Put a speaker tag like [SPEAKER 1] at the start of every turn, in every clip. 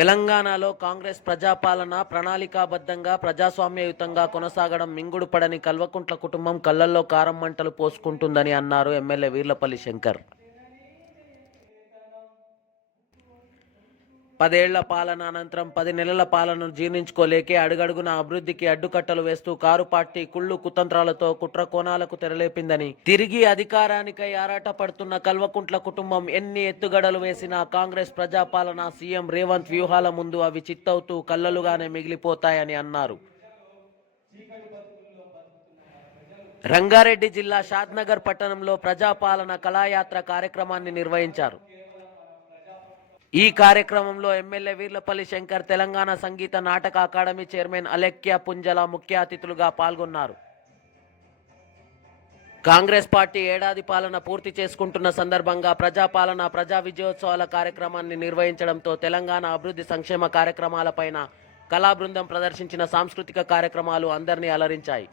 [SPEAKER 1] తెలంగాణలో కాంగ్రెస్ ప్రజాపాలన ప్రణాళికాబద్ధంగా ప్రజాస్వామ్యయుతంగా కొనసాగడం మింగుడు పడని కల్వకుంట్ల కుటుంబం కళ్ళల్లో కారం మంటలు పోసుకుంటుందని అన్నారు ఎమ్మెల్యే వీర్లపల్లి శంకర్. పదేళ్ళ పాలన అనంతరం పది నెలల పాలనను జీర్ణించుకోలేకే అడుగడుగున అభివృద్ధికి అడ్డుకట్టలు వేస్తూ కారు పార్టీ కుళ్ళు కుతంత్రాలతో కుట్ర కోణాలకు తెరలేపిందని. తిరిగి అధికారానికై ఆరాటపడుతున్న కల్వకుంట్ల కుటుంబం ఎన్ని ఎత్తుగడలు వేసినా కాంగ్రెస్ ప్రజాపాలన సీఎం రేవంత్ వ్యూహాల ముందు అవి చిత్తవుతూ కళ్ళలుగానే మిగిలిపోతాయని అన్నారు. రంగారెడ్డి జిల్లా షాద్నగర్ పట్టణంలో ప్రజాపాలన కళాయాత్ర కార్యక్రమాన్ని నిర్వహించారు. ఈ కార్యక్రమంలో MLA Veerlapally Shankar Telangana Sangeetha Nataka academy chairman Alekhya పుంజల ముఖ్య అతిథులుగా పాల్గొన్నారు. కాంగ్రెస్ పార్టీ ఏడాది పాలన పూర్తి చేసుకుంటున్న సందర్భంగా ప్రజాపాలన ప్రజా విజయోత్సవాల కార్యక్రమాన్ని నిర్వహించడంతో తెలంగాణ అభివృద్ధి సంక్షేమ కార్యక్రమాలపైన కళా బృందం ప్రదర్శించిన సాంస్కృతిక కార్యక్రమాలు అందరినీ అలరించాయి.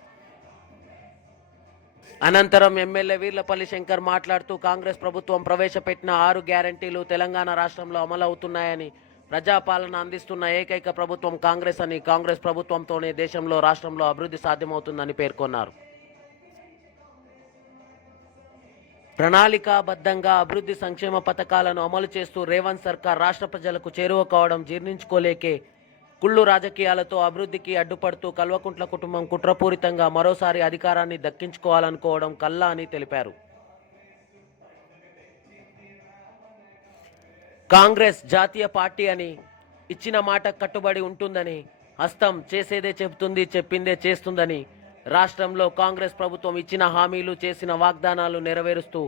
[SPEAKER 1] అనంతరం ఎమ్మెల్యే వీర్లపల్లి శంకర్ మాట్లాడుతూ కాంగ్రెస్ ప్రభుత్వం ప్రవేశపెట్టిన ఆరు గ్యారంటీలు తెలంగాణ రాష్ట్రంలో అమలవుతున్నాయని ప్రజాపాలన అందిస్తున్న ఏకైక ప్రభుత్వం కాంగ్రెస్ అని కాంగ్రెస్ ప్రభుత్వంతోనే దేశంలో రాష్ట్రంలో అభివృద్ధి సాధ్యమవుతుందని పేర్కొన్నారు. ప్రణాళికాబద్ధంగా అభివృద్ధి సంక్షేమ పథకాలను అమలు చేస్తూ రేవంత్ సర్కార్ రాష్ట్ర ప్రజలకు చేరువ కావడం జీర్ణించుకోలేకే కుళ్ళు రాజకీయాలతో అభివృద్ధికి అడ్డుపడుతూ కల్వకుంట్ల కుటుంబం కుట్రపూరితంగా మరోసారి అధికారాన్ని దక్కించుకోవాలనుకోవడం కల్లా అని తెలిపారు. కాంగ్రెస్ జాతీయ పార్టీ అని ఇచ్చిన మాట కట్టుబడి ఉంటుందని హస్తం చేసేదే చెబుతుంది చెప్పిందే చేస్తుందని రాష్ట్రంలో కాంగ్రెస్ ప్రభుత్వం ఇచ్చిన హామీలు చేసిన వాగ్దానాలు నెరవేరుస్తూ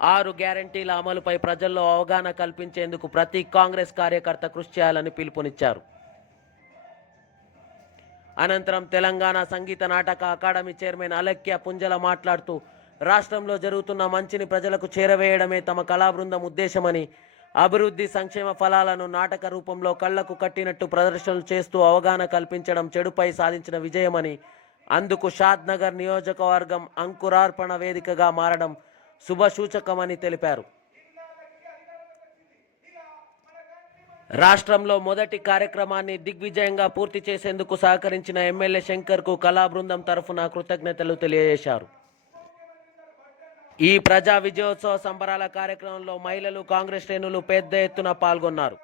[SPEAKER 1] ఆరు గ్యారంటీల అమలుపై ప్రజల్లో అవగాహన కల్పించేందుకు ప్రతి కాంగ్రెస్ కార్యకర్త కృషి చేయాలని పిలుపునిచ్చారు. అనంతరం తెలంగాణ సంగీత నాటక అకాడమీ చైర్మన్ అలక్య పుంజల మాట్లాడుతూ రాష్ట్రంలో జరుగుతున్న మంచిని ప్రజలకు చేరవేయడమే తమ కళా బృందం ఉద్దేశమని అభివృద్ధి సంక్షేమ ఫలాలను నాటక రూపంలో కళ్ళకు కట్టినట్టు ప్రదర్శనలు చేస్తూ అవగాహన కల్పించడం చెడుపై సాధించిన విజయమని అందుకు షాద్ నగర్ నియోజకవర్గం అంకురార్పణ వేదికగా మారడం శుభసూచకమని తెలిపారు. రాష్ట్రంలో మొదటి కార్యక్రమాన్ని దిగ్విజయంగా పూర్తి చేసేందుకు సహకరించిన ఎమ్మెల్యే శంకర్కు కళా బృందం తరఫున కృతజ్ఞతలు తెలియజేశారు. ఈ ప్రజా విజయోత్సవ సంబరాల కార్యక్రమంలో మహిళలు కాంగ్రెస్ శ్రేణులు పెద్ద ఎత్తున పాల్గొన్నారు.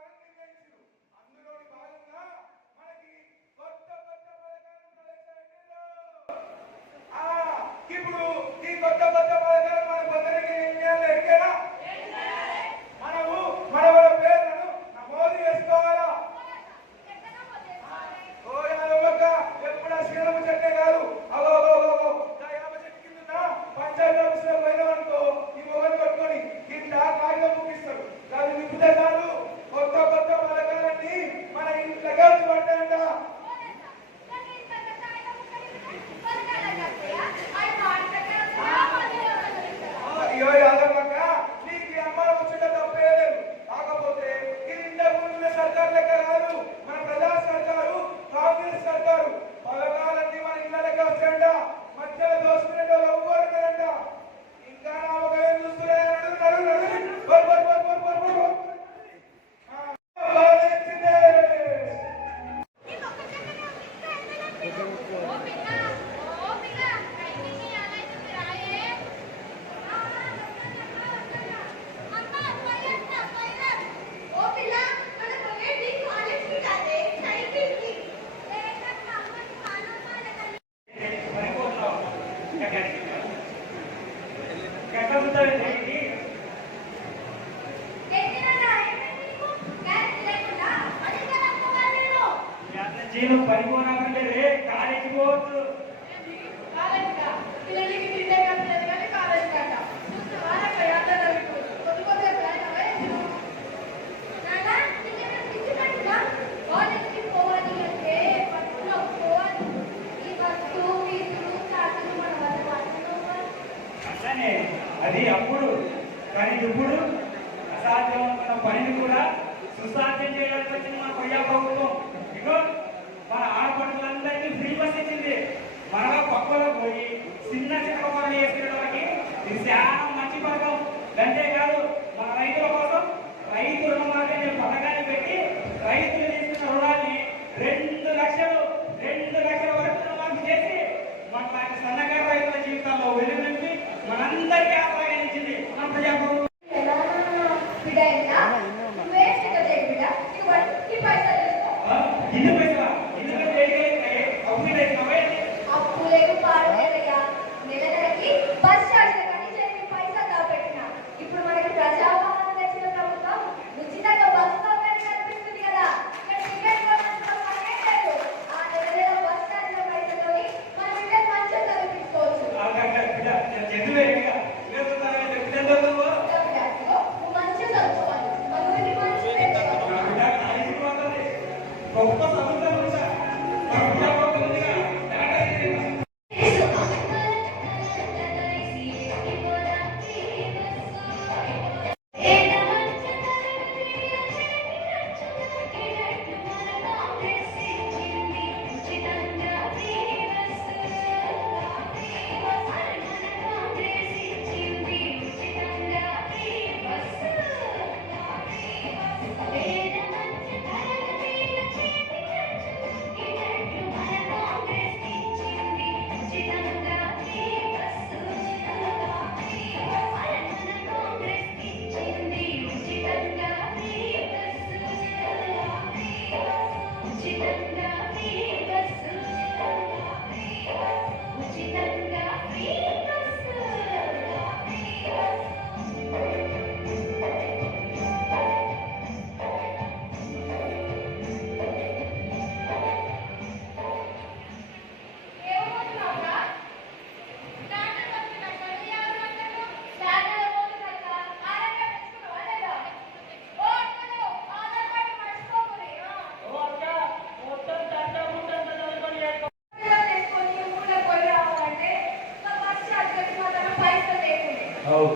[SPEAKER 2] ಹೌದು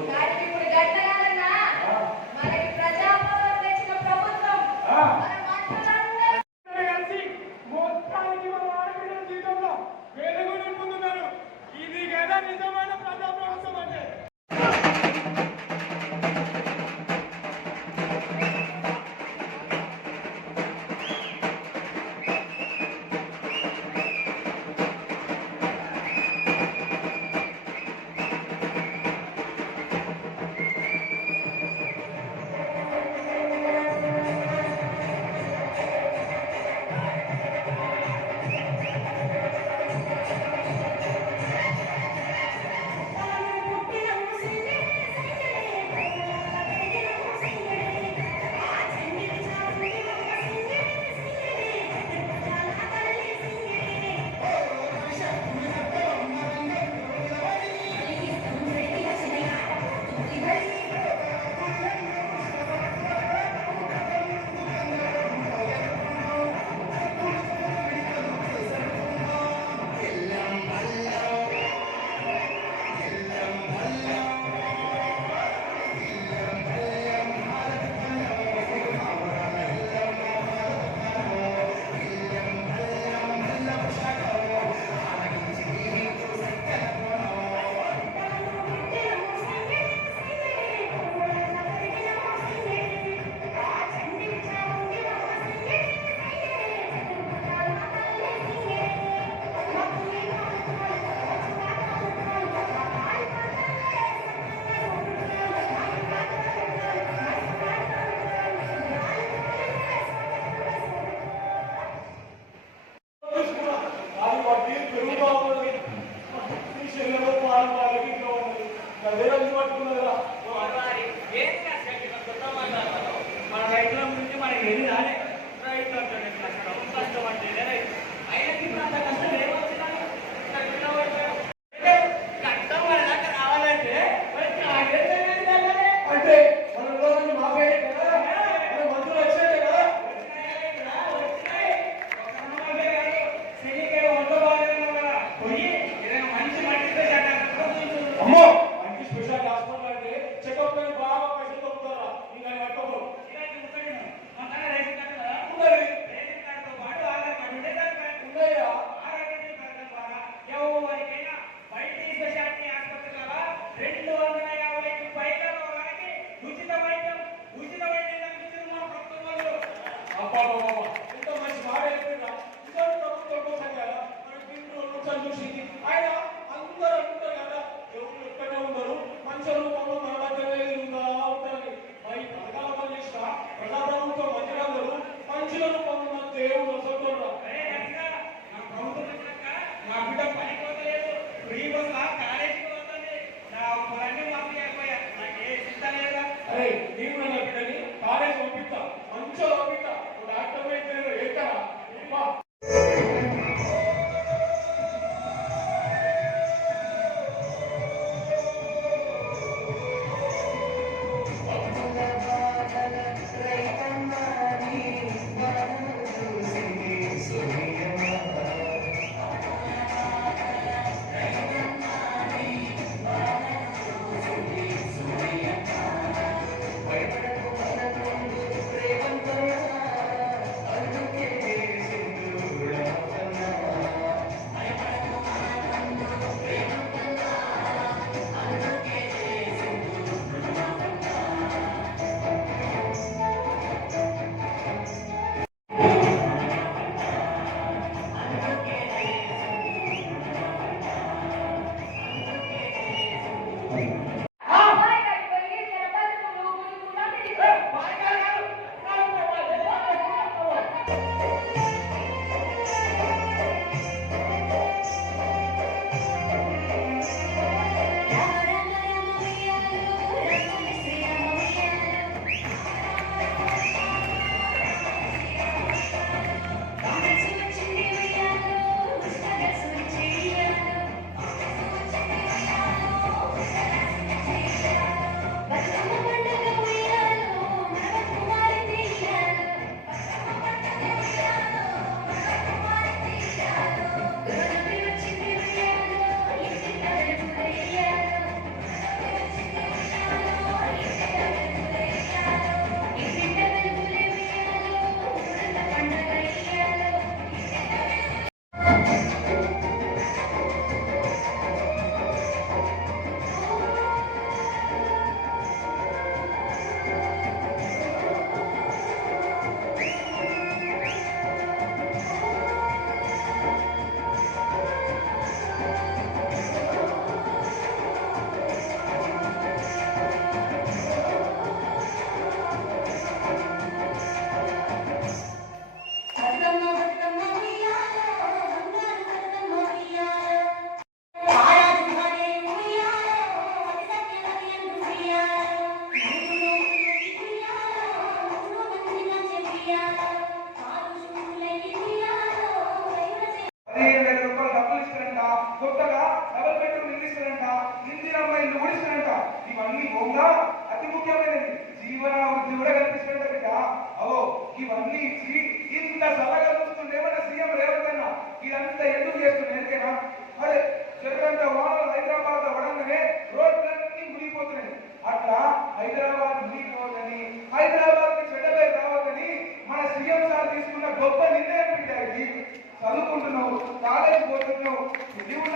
[SPEAKER 2] కాలేజ్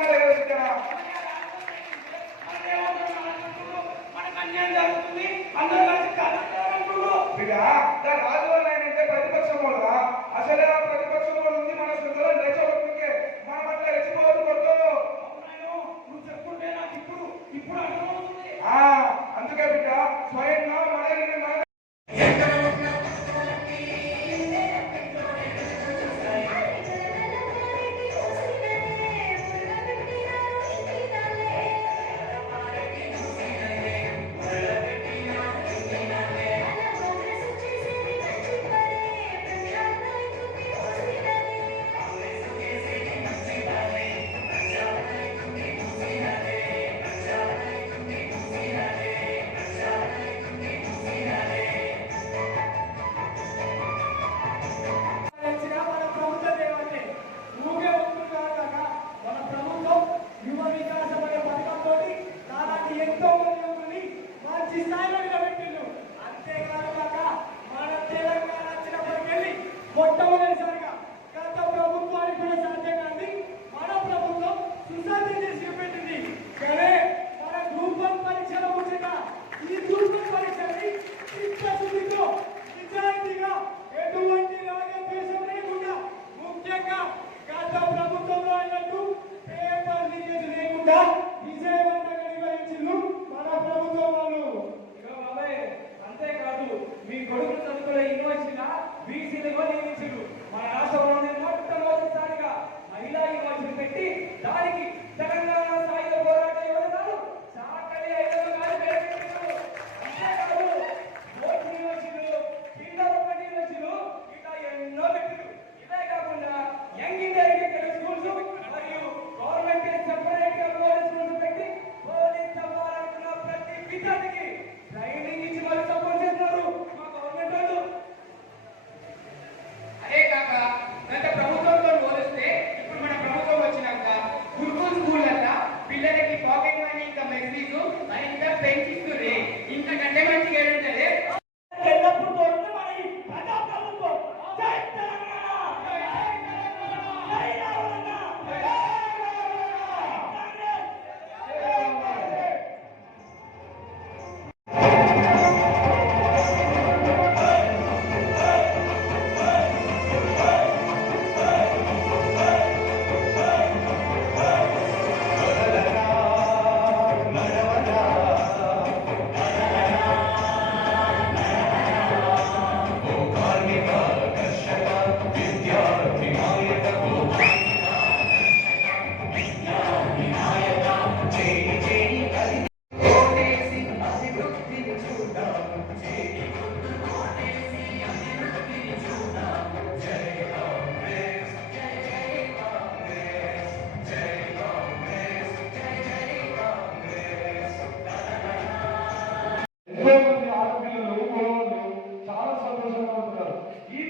[SPEAKER 2] బీసీలకు నియమించారు మన
[SPEAKER 3] రాష్ట్రంలో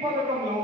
[SPEAKER 3] పథకంలో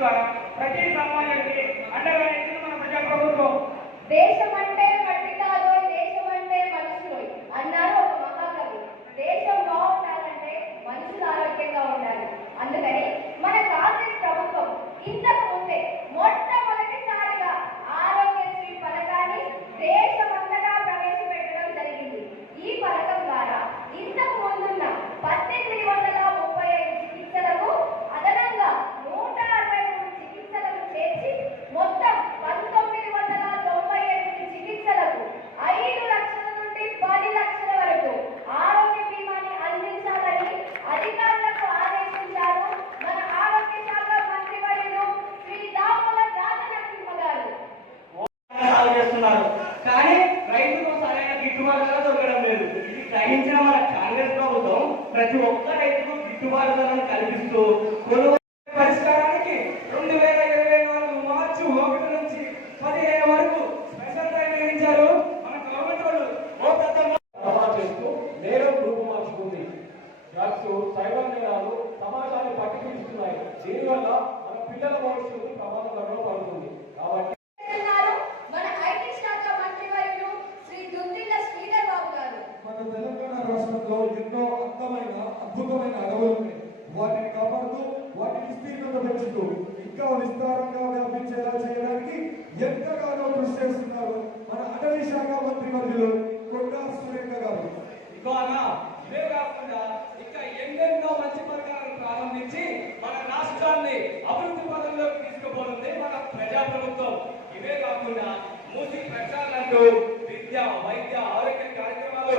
[SPEAKER 2] ద్వారా ప్రతి సామాన్యుడికి అండగా నిలిచిన మన ప్రజాప్రభుత్వం.
[SPEAKER 4] దేశం
[SPEAKER 2] ప్రతి ఒక్క రైతుకు గిట్టుబాటు ధరను కల్పిస్తూ రాష్ట్రాన్ని అభివృద్ధి పదంలోకి తీసుకుపోతుంది మన ప్రజాప్రభుత్వం. ఇవే కాకుండా మూసి ప్రచారాలు విద్య వైద్య ఆరోగ్య కార్యక్రమాలు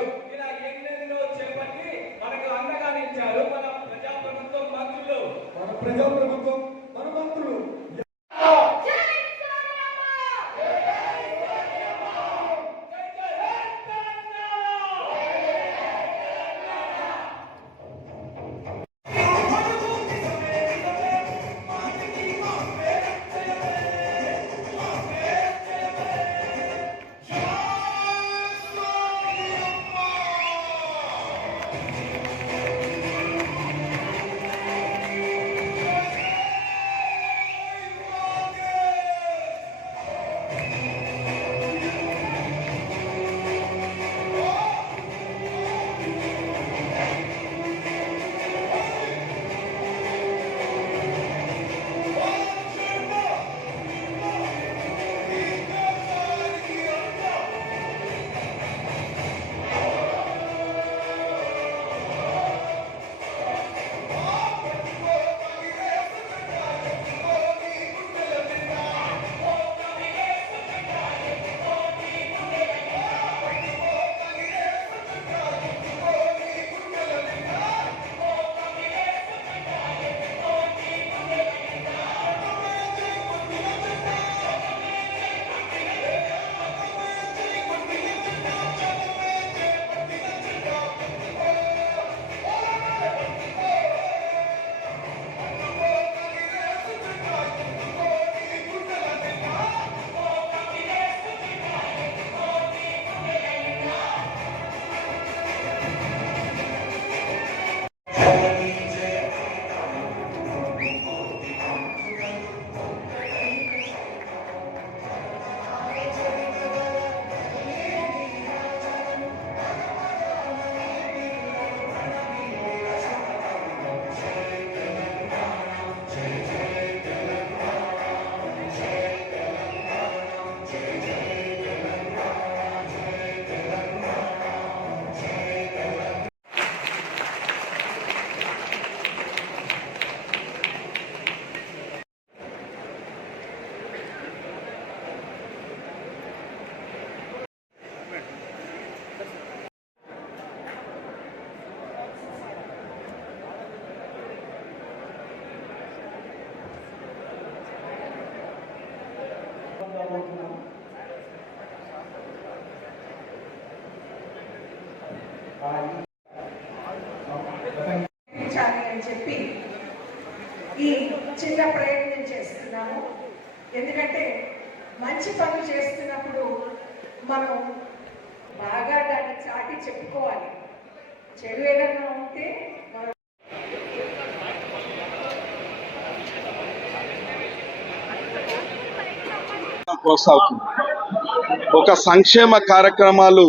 [SPEAKER 5] కొనసాగుతుంది ఒక సంక్షేమ కార్యక్రమాలు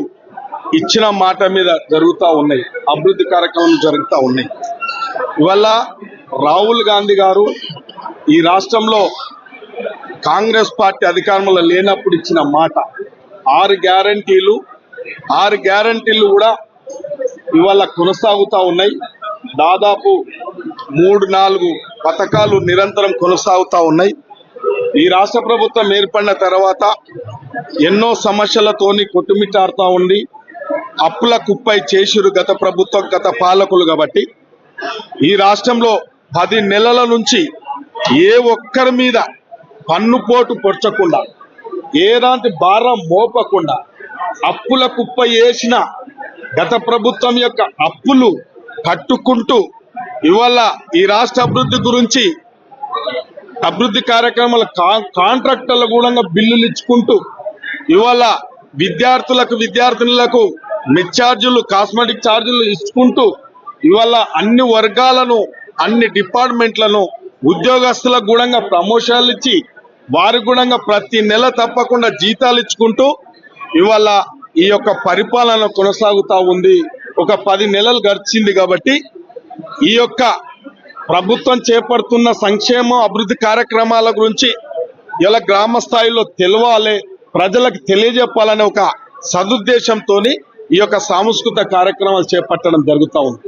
[SPEAKER 5] ఇచ్చిన మాట మీద జరుగుతూ ఉన్నాయి. అభివృద్ధి కార్యక్రమాలు జరుగుతూ ఉన్నాయి. ఇవల్ల రాహుల్ గాంధీ గారు ఈ రాష్ట్రంలో కాంగ్రెస్ పార్టీ అధికారంలో లేనప్పుడు ఇచ్చిన మాట. ఆరు గ్యారంటీలు ఆరు గ్యారంటీలు కూడా ఇవాళ కొనసాగుతూ ఉన్నాయి. దాదాపు మూడు నాలుగు పథకాలు నిరంతరం కొనసాగుతూ ఉన్నాయి. ఈ రాష్ట్ర ప్రభుత్వం ఏర్పడిన తర్వాత ఎన్నో సమస్యలతోని కొట్టుమిట్టాడుతూ ఉంది అప్పుల కుప్పై చేసిరు గత ప్రభుత్వం గత పాలకులు కాబట్టి ఈ రాష్ట్రంలో పది నెలల నుంచి ఏ ఒక్కరి మీద పన్నుపోటు పొడ్చకుండా ఏదాంటి భారం మోపకుండా అప్పుల కుప్ప వేసిన గత ప్రభుత్వం యొక్క అప్పులు కట్టుకుంటూ ఇవాళ ఈ రాష్ట్ర అభివృద్ధి గురించి అభివృద్ధి కార్యక్రమాల కా- కూడా బిల్లులు ఇచ్చుకుంటూ ఇవాళ విద్యార్థులకు విద్యార్థినులకు మెచ్ ఛార్జీలు కాస్మెటిక్ ఛార్జీలు ఇచ్చుకుంటూ ఇవాళ అన్ని వర్గాలను అన్ని డిపార్ట్మెంట్లను ఉద్యోగస్తులకు కూడా ప్రమోషన్లు ఇచ్చి వారి కూడా ప్రతి నెల తప్పకుండా జీతాలు ఇచ్చుకుంటూ ఇవాళ ఈ యొక్క పరిపాలన కొనసాగుతా ఉంది. ఒక పది నెలలు గడిచింది కాబట్టి ఈ యొక్క ప్రభుత్వం చేపడుతున్న సంక్షేమ అభివృద్ధి కార్యక్రమాల గురించి ఇలా గ్రామ స్థాయిలో తెలవాలి ప్రజలకు తెలియజెప్పాలనే ఒక సదుద్దేశంతో ఈ యొక్క సాంస్కృతిక కార్యక్రమాలు చేపట్టడం జరుగుతూ ఉంది.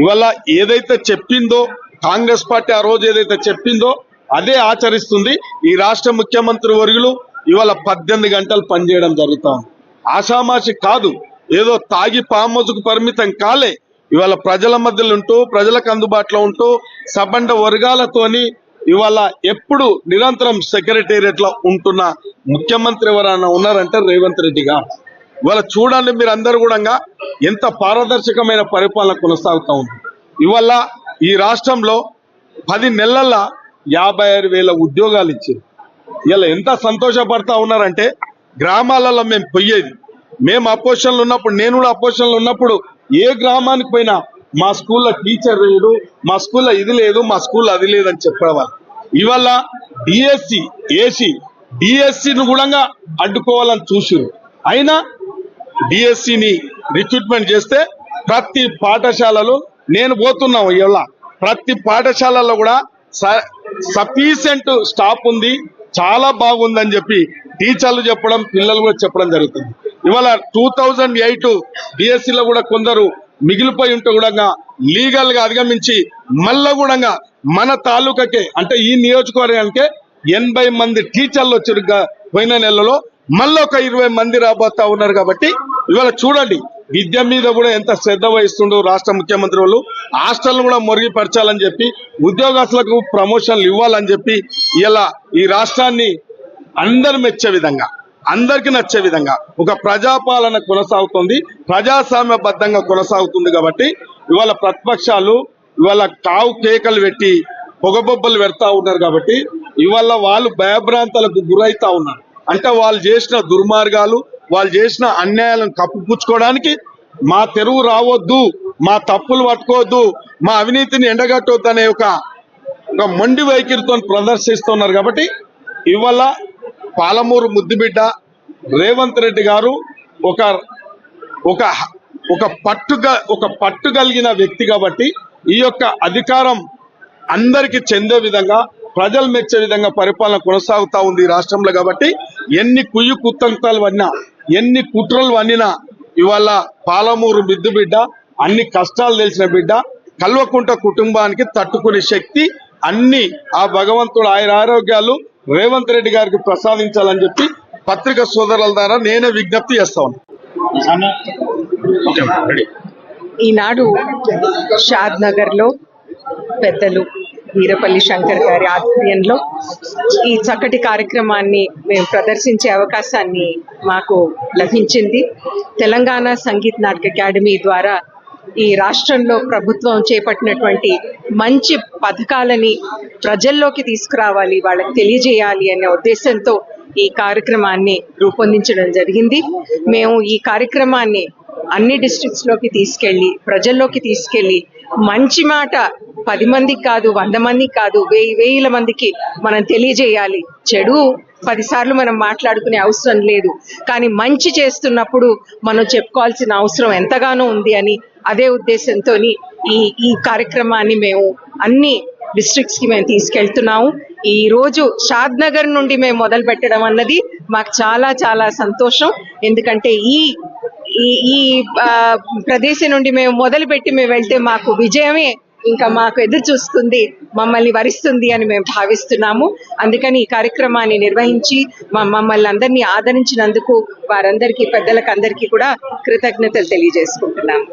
[SPEAKER 5] ఇవాళ ఏదైతే చెప్పిందో కాంగ్రెస్ పార్టీ ఆ రోజు ఏదైతే చెప్పిందో అదే ఆచరిస్తుంది. ఈ రాష్ట్ర ముఖ్యమంత్రి వర్గులు ఇవాళ పద్దెనిమిది గంటలు పనిచేయడం జరుగుతూ ఉంది. ఆషామాషి కాదు ఏదో తాగి పామోజుకు పరిమితం కాలే ఇవాళ ప్రజల మధ్యలో ఉంటూ ప్రజలకు అందుబాటులో ఉంటూ సబండ వర్గాలతోని ఇవాళ ఎప్పుడు నిరంతరం సెక్రటేరియట్లో ఉంటున్న ముఖ్యమంత్రి ఎవరైనా ఉన్నారంటే రేవంత్ రెడ్డి గారు ఇవాళ చూడండి మీరు అందరు కూడా ఎంత పారదర్శకమైన పరిపాలన కొనసాగుతా ఉంది. ఇవాళ ఈ రాష్ట్రంలో పది నెలల యాభై ఆరు వేల ఉద్యోగాలు ఇచ్చారు. ఇలా ఎంత సంతోషపడతా ఉన్నారంటే గ్రామాలలో మేము పోయేది. మేము అపోజిషన్లు ఉన్నప్పుడు నేను కూడా అపోజిషన్లు ఉన్నప్పుడు ఏ గ్రామానికి పోయినా మా స్కూల్లో టీచర్ లేడు మా స్కూల్లో ఇది లేదు మా స్కూల్లో అది లేదని చెప్పేవాళ్ళు ఇవాళ డిఎస్సి ఏసీ డిఎస్సిని కూడా అడ్డుకోవాలని చూసిరు అయినా డిఎస్సిని రిక్రూట్మెంట్ చేస్తే ప్రతి పాఠశాలలో నేను పోతున్నాం ఇవాళ. ప్రతి పాఠశాలలో కూడా సఫీషియంట్ స్టాఫ్ ఉంది చాలా బాగుందని చెప్పి టీచర్లు చెప్పడం పిల్లలు కూడా చెప్పడం జరుగుతుంది. ఇవాళ టూ థౌజండ్ ఎయిట్ డిఎస్సిలో కూడా కొందరు మిగిలిపోయి ఉంటే కూడా లీగల్గా అధిగమించి మళ్ళా కూడా మన తాలూకాకే అంటే ఈ నియోజకవర్గానికే ఎనభై మంది టీచర్లు వచ్చారు పోయిన నెలలో మళ్ళీ ఒక ఇరవై మంది రాబోతా ఉన్నారు కాబట్టి ఇవాళ చూడండి విద్య మీద కూడా ఎంత శ్రద్ధ వహిస్తుండో రాష్ట్ర ముఖ్యమంత్రి వాళ్ళు హాస్టల్ కూడా మెరుగుపరచాలని చెప్పి ఉద్యోగస్తులకు ప్రమోషన్లు ఇవ్వాలని చెప్పి ఇలా ఈ రాష్ట్రాన్ని అందరు మెచ్చే విధంగా అందరికి నచ్చే విధంగా ఒక ప్రజాపాలన కొనసాగుతుంది ప్రజాస్వామ్యబద్ధంగా కొనసాగుతుంది కాబట్టి ఇవాళ ప్రతిపక్షాలు ఇవాళ కావు కేకలు పెట్టి పొగబొబ్బలు పెడతా ఉన్నారు కాబట్టి ఇవాళ వాళ్ళు భయభ్రాంతాలకు గురైతా ఉన్నారు. అంటే వాళ్ళు చేసిన దుర్మార్గాలు వాళ్ళు చేసిన అన్యాయాలను కప్పుపుచ్చుకోవడానికి మా తెరువు రావద్దు మా తప్పులు పట్టుకోవద్దు మా అవినీతిని ఎండగట్టొద్దు అనే ఒక ఒక మొండి వైఖరితో ప్రదర్శిస్తున్నారు కాబట్టి ఇవాళ పాలమూరు ముద్దుబిడ్డ రేవంత్ రెడ్డి గారు ఒక ఒక ఒక పట్టుగా ఒక పట్టు కలిగిన వ్యక్తి కాబట్టి ఈ యొక్క అధికారం అందరికి చెందే విధంగా ప్రజలు మెచ్చే విధంగా పరిపాలన కొనసాగుతా ఉంది రాష్ట్రంలో కాబట్టి ఎన్ని కుయ్యి కుత్తంతాలు వన్నా ఎన్ని కుట్రలు వన్నినా ఇవాళ పాలమూరు బిద్దు బిడ్డ అన్ని కష్టాలు తెలిసిన బిడ్డ కల్వకుంట కుటుంబానికి తట్టుకునే శక్తి అన్ని ఆ భగవంతుడు ఆయన ఆరోగ్యాలు రేవంత్ రెడ్డి గారికి ప్రసాదించాలని చెప్పి పత్రిక సోదరుల ద్వారా నేనే విజ్ఞప్తి చేస్తా ఉన్నాను
[SPEAKER 6] ఈనాడు షాద్ నగర్లో పెద్దలు వీరపల్లి శంకర్ గారి ఆధ్వర్యంలో ఈ చక్కటి కార్యక్రమాన్ని మేము ప్రదర్శించే అవకాశాన్ని మాకు లభించింది. తెలంగాణ సంగీత్ నాటక అకాడమీ ద్వారా ఈ రాష్ట్రంలో ప్రభుత్వం చేపట్టినటువంటి మంచి పథకాలని ప్రజల్లోకి తీసుకురావాలి వాళ్ళకి తెలియజేయాలి అనే ఉద్దేశంతో ఈ కార్యక్రమాన్ని రూపొందించడం జరిగింది. మేము ఈ కార్యక్రమాన్ని అన్ని డిస్ట్రిక్ట్స్లోకి తీసుకెళ్ళి ప్రజల్లోకి తీసుకెళ్ళి మంచి మాట పది మందికి కాదు వంద మందికి కాదు వెయ్యి వేల మందికి మనం తెలియజేయాలి. చెడు పదిసార్లు మనం మాట్లాడుకునే అవసరం లేదు. కానీ మంచి చేస్తున్నప్పుడు మనం చెప్పుకోవాల్సిన అవసరం ఎంతగానో ఉంది అని అదే ఉద్దేశంతో ఈ ఈ కార్యక్రమాన్ని మేము అన్ని డిస్ట్రిక్ట్స్కి మేము తీసుకెళ్తున్నాము. ఈ రోజు షాద్ నగర్ నుండి మేము మొదలు పెట్టడం అన్నది మాకు చాలా చాలా సంతోషం. ఎందుకంటే ఈ ఈ ఈ ప్రదేశం నుండి మేము మొదలుపెట్టి మేము వెళ్తే మాకు విజయమే ఇంకా మాకు ఎదురు చూస్తుంది మమ్మల్ని వరిస్తుంది అని మేము భావిస్తున్నాము. అందుకని ఈ కార్యక్రమాన్ని నిర్వహించి మా- మమ్మల్ని అందరినీ ఆదరించినందుకు వారందరికీ పెద్దలకు అందరికీ కూడా కృతజ్ఞతలు తెలియజేసుకుంటున్నాము.